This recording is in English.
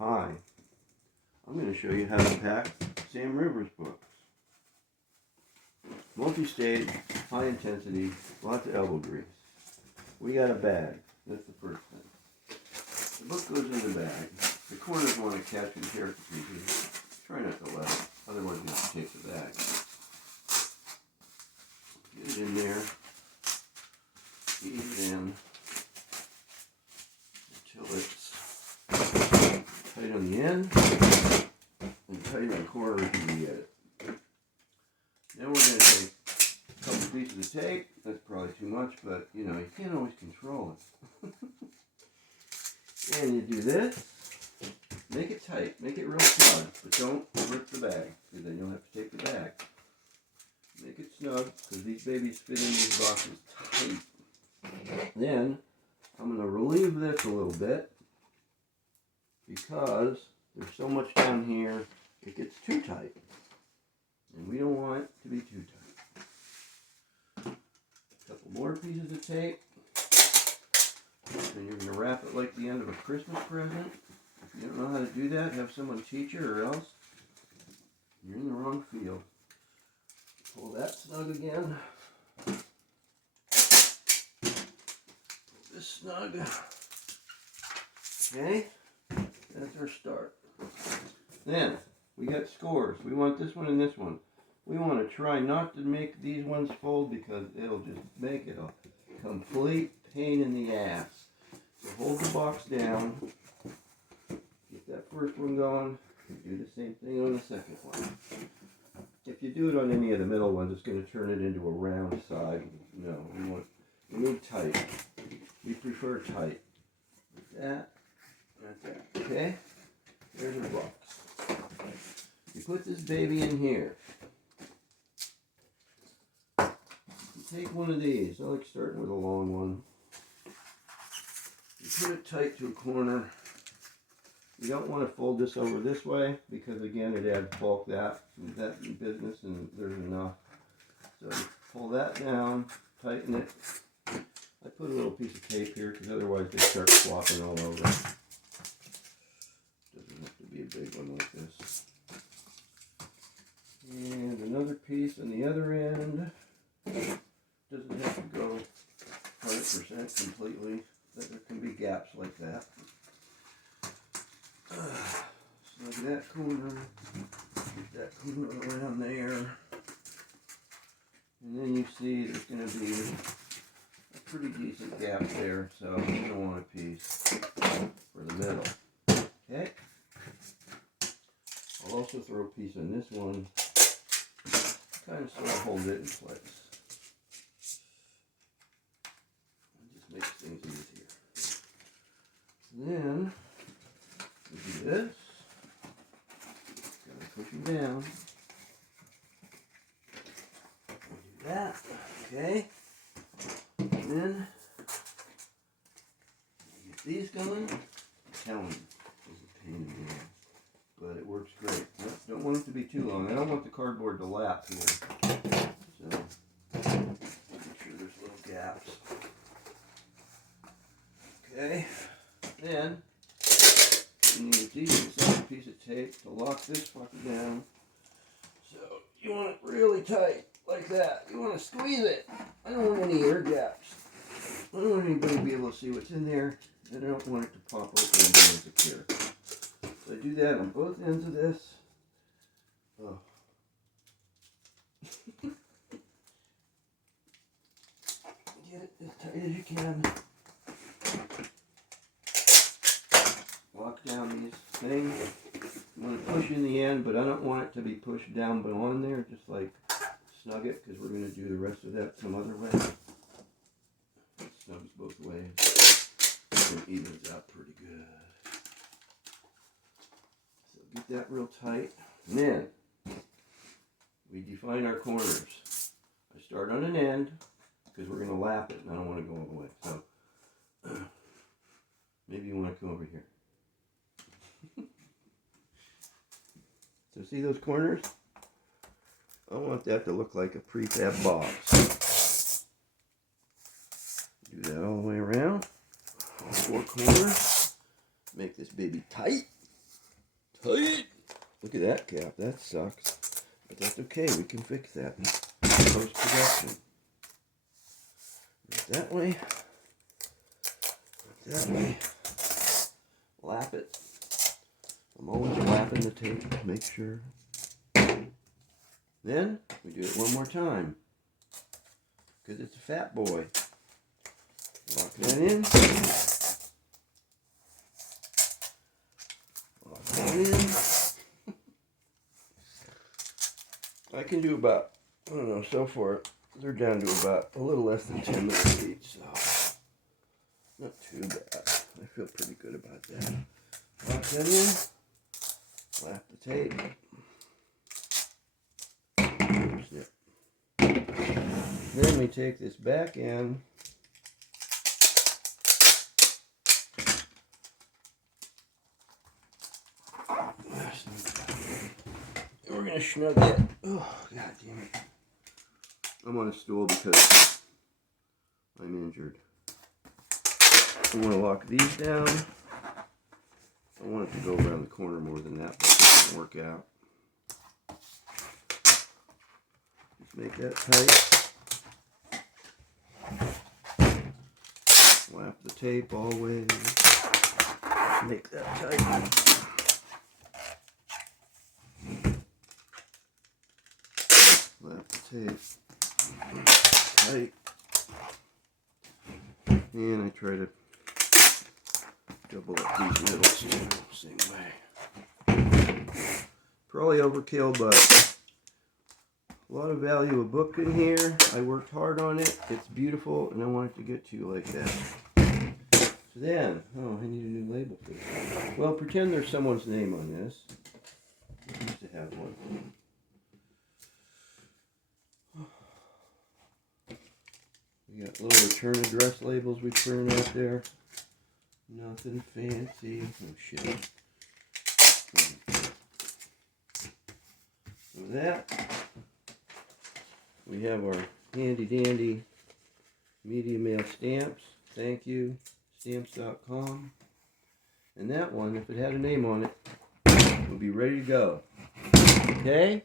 Hi, I'm going to show you how to pack Sam Rivers books. Multi-stage, high intensity, lots of elbow grease. We got a bag. That's the first thing. The book goes in the bag. The corners want to catch and tear to pieces. Try not to let it, otherwise you have to take the bag. Get it in there. Ease it in until it's tight on the end and tight on the corner if you can get it. Then we're going to take a couple pieces of tape. That's probably too much, but you know, you can't always control it. And you do this. Make it tight. Make it real snug, but don't rip the bag, because then you'll have to take the bag. Make it snug, because these babies fit in these boxes tight. Then, I'm going to relieve this a little bit, because there's so much down here, it gets too tight. And we don't want it to be too tight. A couple more pieces of tape. And you're going to wrap it like the end of a Christmas present. If you don't know how to do that, have someone teach you, or else you're in the wrong field. Pull that snug again. Pull this snug. Okay, that's our start. Then, we got scores. We want this one and this one. We want to try not to make these ones fold because it'll just make it a complete pain in the ass. So hold the box down. Get that first one going. And do the same thing on the second one. If you do it on any of the middle ones, it's going to turn it into a round side. No, we need tight. We prefer tight. Like that. Like that. Okay? There's our box. You put this baby in here. You take one of these. I like starting with a long one. You put it tight to a corner. You don't want to fold this over this way because again it adds bulk that business and there's enough. So you pull that down, tighten it. I put a little piece of tape here because otherwise they start flopping all over. Doesn't have to be a big one like this. And another piece on the other end. Doesn't have to go 100% completely. There can be gaps like that. Snug that corner. Get that corner around there. And then you see there's going to be a pretty decent gap there, so you don't want a piece for the middle. Okay? I'll also throw a piece in this one. Kind of sort of hold it in place. It just makes things easier. Then we do this. Gotta push them down. We do that. Okay. And then get these going. I'm telling you, it's a pain in the ass. But it works great. Don't want it to be too long. I don't want the cardboard to lap here. So, make sure there's little gaps. Okay. Then, you need a decent sized piece of tape to lock this fucker down. So, you want it really tight, like that. You want to squeeze it. I don't want any air gaps. I don't want anybody to be able to see what's in there. And I don't want it to pop open and be insecure. So I do that on both ends of this. Oh. Get it as tight as you can. Lock down these things. I'm going to push in the end, but I don't want it to be pushed down but on there. Just like snug it, because we're going to do the rest of that some other way. It snugs both ways. And it evens out pretty good. So get that real tight. And then we define our corners. I start on an end because we're going to lap it and I don't want to go all the way. So maybe you want to come over here. So see those corners? I want that to look like a prefab box. Do that all the way around. All four corners. Make this baby tight. Tight. Look at that cap. That sucks. But that's okay. We can fix that in post-production. That way. That way. Lap it. I'm always lapping the tape to make sure. Then we do it one more time. Because it's a fat boy. Lock that in. Lock that in. I can do about, I don't know, so far they're down to about a little less than 10 minutes each, so not too bad. I feel pretty good about that. Lock that in. Lap the tape. Snip. Then we take this back end. And we're going to snug it. Oh, god damn it. I'm on a stool because I'm injured. I want to lock these down. I want it to go around the corner more than that, but it doesn't work out. Just make that tight. Lap the tape always. Make that tight. Lap the tape. Tight. And I try to double up these middles too, same way. Probably overkill, but a lot of value a book in here. I worked hard on it. It's beautiful, and I want it to get to you like that. So then, oh, I need a new label for this. Well, pretend there's someone's name on this. I used to have one. We got little return address labels we turn out there. Nothing fancy. Oh shit. So that, we have our handy dandy media mail stamps. Thank you, stamps.com. And that one, if it had a name on it, would be ready to go. Okay?